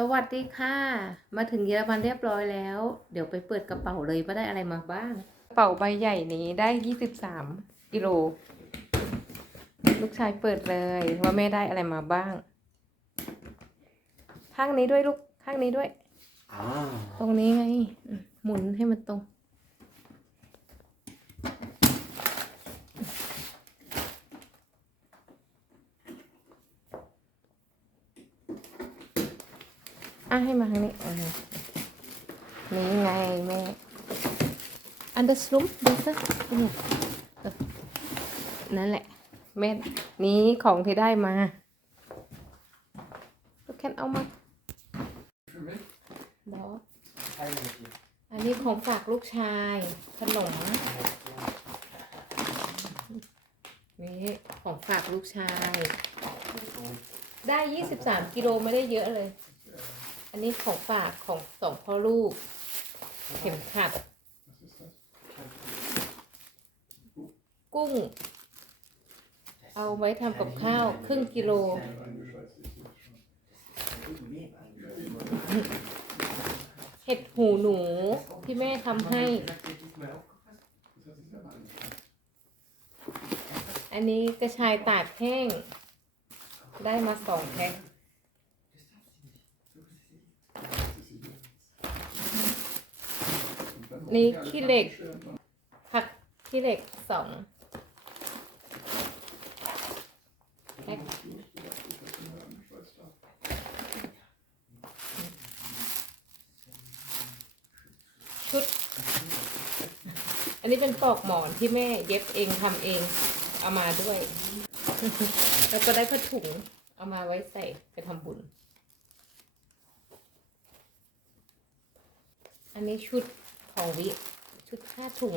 สวัสดีค่ะ มาถึงเยอรมันเรียบร้อยแล้ว เดี๋ยวไปเปิดกระเป๋าเลยว่าได้อะไรมาบ้าง กระเป๋าใบใหญ่นี้ได้ยี่สิบสามกิโล ลูกชายเปิดเลยว่าแม่ได้อะไรมาบ้าง ข้างนี้ด้วยลูก ข้างนี้ด้วย Ah, ตรงนี้ไงอืมหมุนให้มันตรง อะให้มาทางนี้อ่านี่ไงแม่ อันเดอร์สลุมดูซะนั่นแหละแม่นี้ของที่ได้มาก็แค่เอามาบอส eigentlich. อันนี้ของฝากลูกชาย ขนมนี่ของฝากลูกชาย ได้ยี่สิบสามกิโลไม่ได้เยอะเลย นนี้ของฝากของสองพ่อลูก เข็มขัด กุ้ง เอาไว้ทำกับข้าวครึ่งกิโล เห็ดหูหนูที่แม่ทำให้ อันนี้กระชายตากแห้ง ได้มาสองแพ็ค นี่ขี้เหล็ก ผักขี้เหล็กสองแพ็คชุด อันนี้เป็นปลอกหมอนที่แม่เย็บเองทำเอง เอามาด้วย แล้วก็ได้ผ้าถุง เอามาไว้ใส่ไปทำบุญ อันนี้ชุด ของวิ ชุดห้าถุง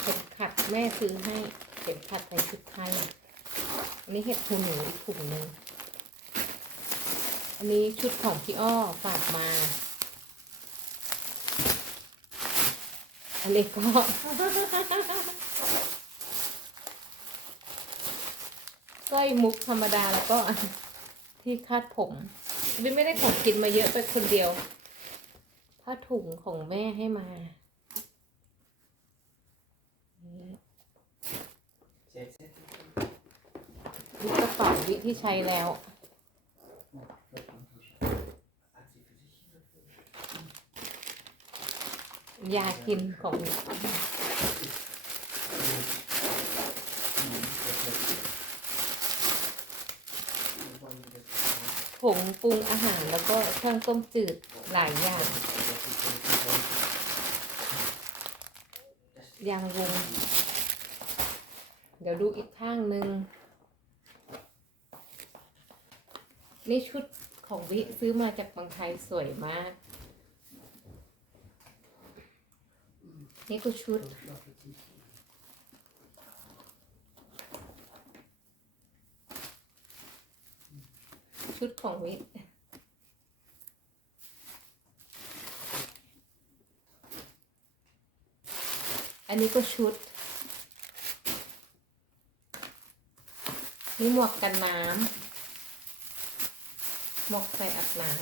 เข็มขัดแม่ซื้อให้เข็มขัดใส่ชุดไทยอันนี้เห็ดหูหนูอีกถุงหนึ่งอันนี้ชุดของพี่อ้อฝากมา อันนี้ก็สร้อยมุกธรรมดาแล้วก็ที่คาดผมวิไม่ได้ของกินมาเยอะไปคนเดียว ผ้าถุงของแม่ให้มานี่กระเป๋าวิที่ใช้แล้ว ยากินของผงปรุงอาหารแล้วก็เครื่องต้มจืดหลายอย่าง ยางวง เดี๋ยวดูอีกข้างหนึ่งนี่ชุดของวิซื้อมาจากบางไทยสวยมาก นี่ก็ชุด ชุดของวิ อันนี้ก็ชุด นี่หมวกกันน้ำหมวกใส่อาบน้ำ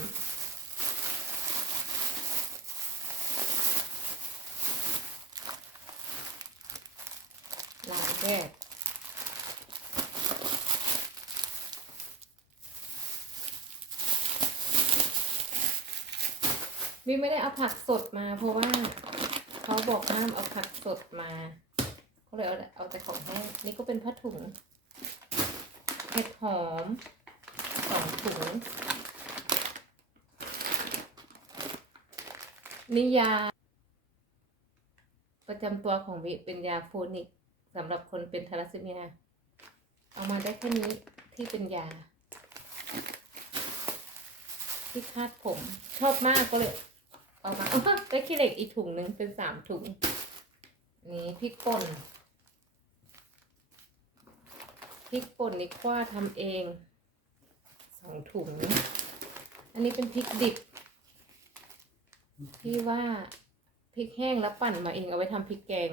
ล้างแดดวิไม่ได้เอาผักสดมาเพราะว่า เขาบอกห้ามเอาผักสดมาเขาเลยเอาเอาแต่ของแห้งนี่ก็เป็นผ้าถุงเห็ดหอมสองถุงนี่ยา ประจำตัวของวิเป็นยาโฟนิกสำหรับคนเป็นทาลัสซีเมีย เอามาได้แค่นี้ที่เป็นยา ที่คาดผมชอบมากก็เลย เอามาอ้าวได้ขี้เหล็กอีกถุงหนึ่งเป็นสามถุง นี่พริกป่นพริกป่นนี่คว้าทำเองสองถุง อันนี้เป็นพริกดิบที่ว่าพริกแห้งแล้วปั่นมาเองเอาไว้ทำพริกแกง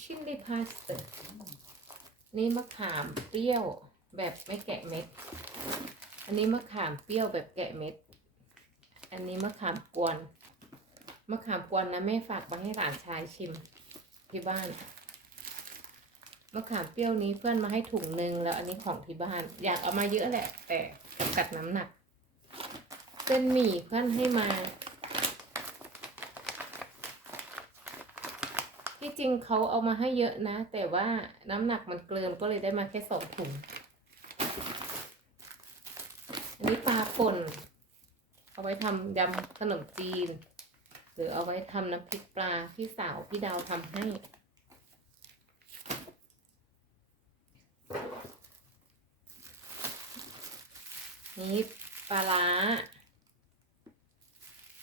ชิลลี่พาสเตอร์นี่มะขามเปรี้ยวแบบไม่แกะเม็ด อันนี้มะขามเปรี้ยวแบบแกะเม็ด อันนี้มะขามกวน มะขามกวนนะแม่ฝากมาให้หลานชายชิมที่บ้าน มะขามเปรี้ยวนี้เพื่อนมาให้ถุงหนึ่งแล้วอันนี้ของที่บ้าน อยากเอามาเยอะแหละ แต่จำกัดน้ำหนักเส้นหมี่เพื่อนให้มา ที่จริงเขาเอามาให้เยอะนะ แต่ว่าน้ำหนักมันเกินก็เลยได้มาแค่สองถุง อันนี้ปลาป่น เอาไว้ทำยำขนมจีน หรือเอาไว้ทำน้ำพริกปลาพี่สาวพี่ดาวทำให้ นี่ปลาร้า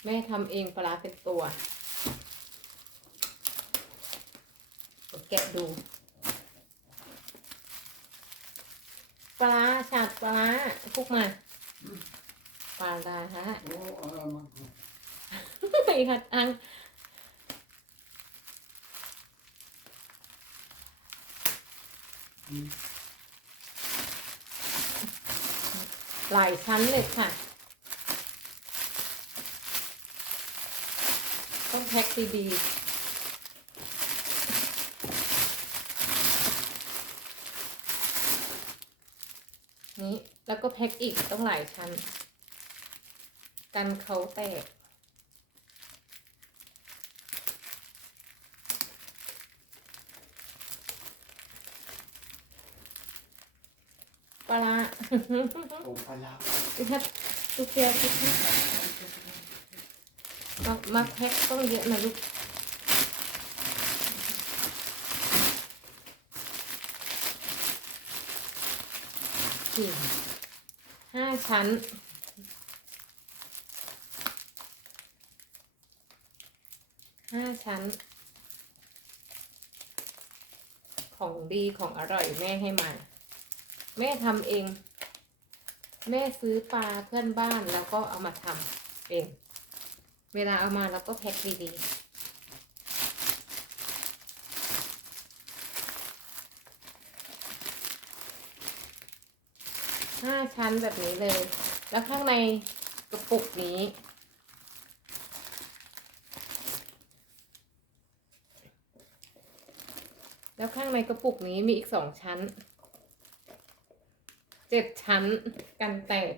แม่ทำเองปลาร้าเป็นตัวแกะดูปลาฉาดปลาร้าพวกมา ปลาร้าฮะ Oh, alamak. ไอ้ขัดอังหลายชั้นเลยค่ะ ต้องแพ็คดีๆนี่แล้วก็แพ็คอีกต้องหลายชั้น กันเขาแตก ปลาร้า Oh, pala. พี่ทัดลูกเสียพี่ทัดมามาแพ็คต้องเยอะนะลูกสี่ห้าชั้น ห้าชั้น ของดีของอร่อยแม่ให้มา แม่ทำเอง แม่ซื้อปลาเพื่อนบ้านแล้วก็เอามาทำเอง เวลาเอามาเราก็แพ็คดีๆห้าชั้นแบบนี้เลย แล้วข้างในกระปุกนี้ แล้ว ข้างในกระปุกนี้มีอีกสองชั้น เจ็ดชั้นกันแตก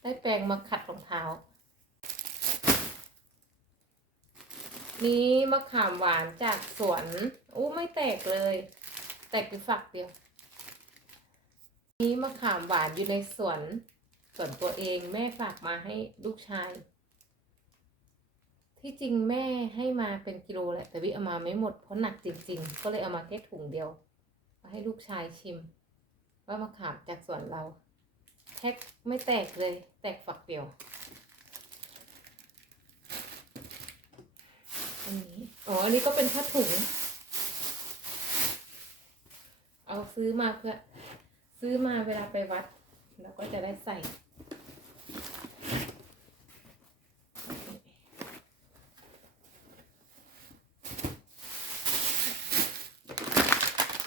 ได้แปรงมาขัดรองเท้า นี้มะขามหวานจากสวน อู้ไม่แตกเลย แตกอยู่ฝักเดียว นี้มะขามหวานอยู่ในสวนสวนตัวเองแม่ฝากมาให้ลูกชาย ที่จริงแม่ให้มาเป็นกิโลแหละแต่วิเอามาไม่หมดเพราะหนักจริง ๆ ก็เลยเอามาแค่ถุงเดียวมาให้ลูกชายชิม ว่ามะขามจากสวนเราแท็กไม่แตกเลย แตกฝักเดียวอันนี้อ๋ออันนี้ก็เป็นผ้าถุง เอาซื้อมาเพื่อ ซื้อมาเวลาไปวัดแล้วก็จะได้ใส่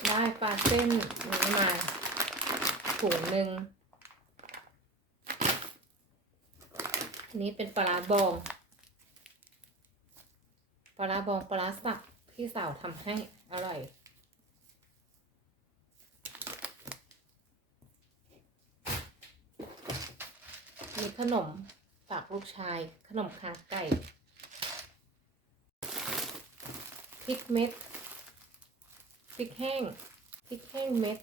ได้ปลาเส้นนี้มาถุงหนึ่งนี้เป็นปลาบอง ปลาบองปลาร้าสับพี่สาวทำให้อร่อย ขนมฝากลูกชายขนมคางไก่พริกเม็ดพริกแห้งพริกแห้งเม็ด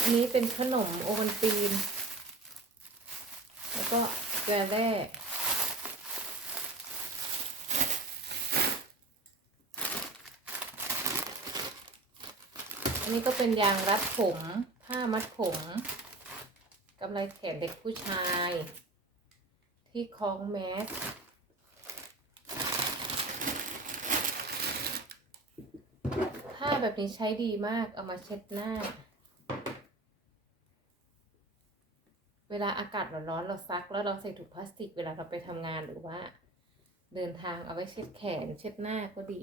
อันนี้เป็นขนมโอวัลตีน แล้วก็เกลือแร่อันนี้ก็เป็นยางรัดผม ผ้ามัดผมำไรแขนเด็กผู้ชาย ที่คล้องแมสผ้าแบบนี้ใช้ดีมากเอามาเช็ดหน้า เวลาอากาศร้อนๆเราซักแล้วเราใส่ถุงพลาสติก เวลาเราไปทำงานหรือว่า เดินทางเอาไว้เช็ดแขน เช็ดหน้าก็ดี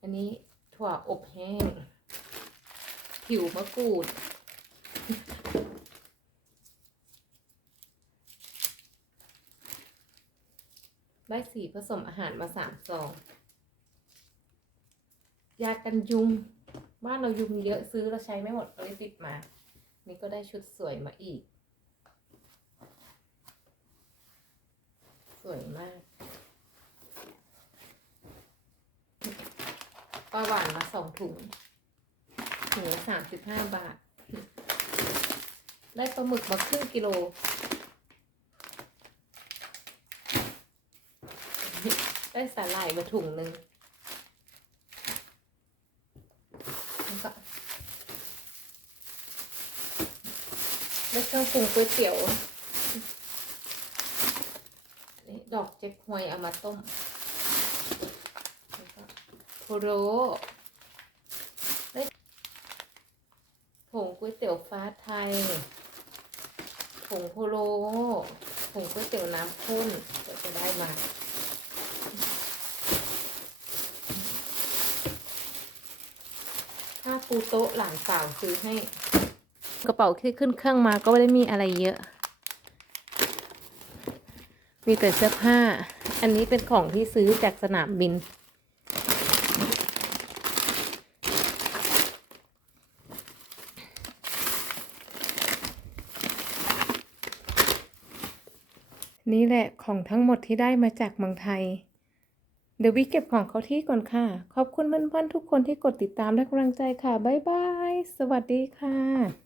อันนี้ถั่วอบแห้ง ผิวมะกรูด ได้สีผสมอาหารมาสามซอง ยากันยุง บ้านเรายุงเยอะซื้อเราใช้ไม่หมดก็เลยติดมา นี่ก็ได้ชุดสวยมาอีก สวยมากปลาหวานมาสองถุงถุงละสามสิบห้าบาท ได้ปลาหมึกมาครึ่งกิโล ได้สาหร่ายมาถุงหนึ่งได้เครื่องปรุงก๋วยเตี๋ยวนนี้ดอกเจ๊กฮวยเอามาต้มแล้วก็โทโรได้ผงก๋วยเตี๋ยวฟ้าไทย ผงโพโลผงก๋วยเตี๋ยวน้ำข้นเดี๋ยวจะได้มา ถ้าปูโต๊ะหลานสาวซื้อให้ กระเป๋าที่ขึ้นเครื่องมาก็ไม่ได้มีอะไรเยอะ มีแต่เสื้อผ้า อันนี้เป็นของที่ซื้อจากสนามบิน นี่แหละของทั้งหมดที่ได้มาจากเมืองไทย เดี๋ยววิเก็บของเขาที่ก่อนค่ะ ขอบคุณเพื่อนๆทุกคนที่กดติดตามและกำลังใจค่ะ บ๊ายบาย สวัสดีค่ะ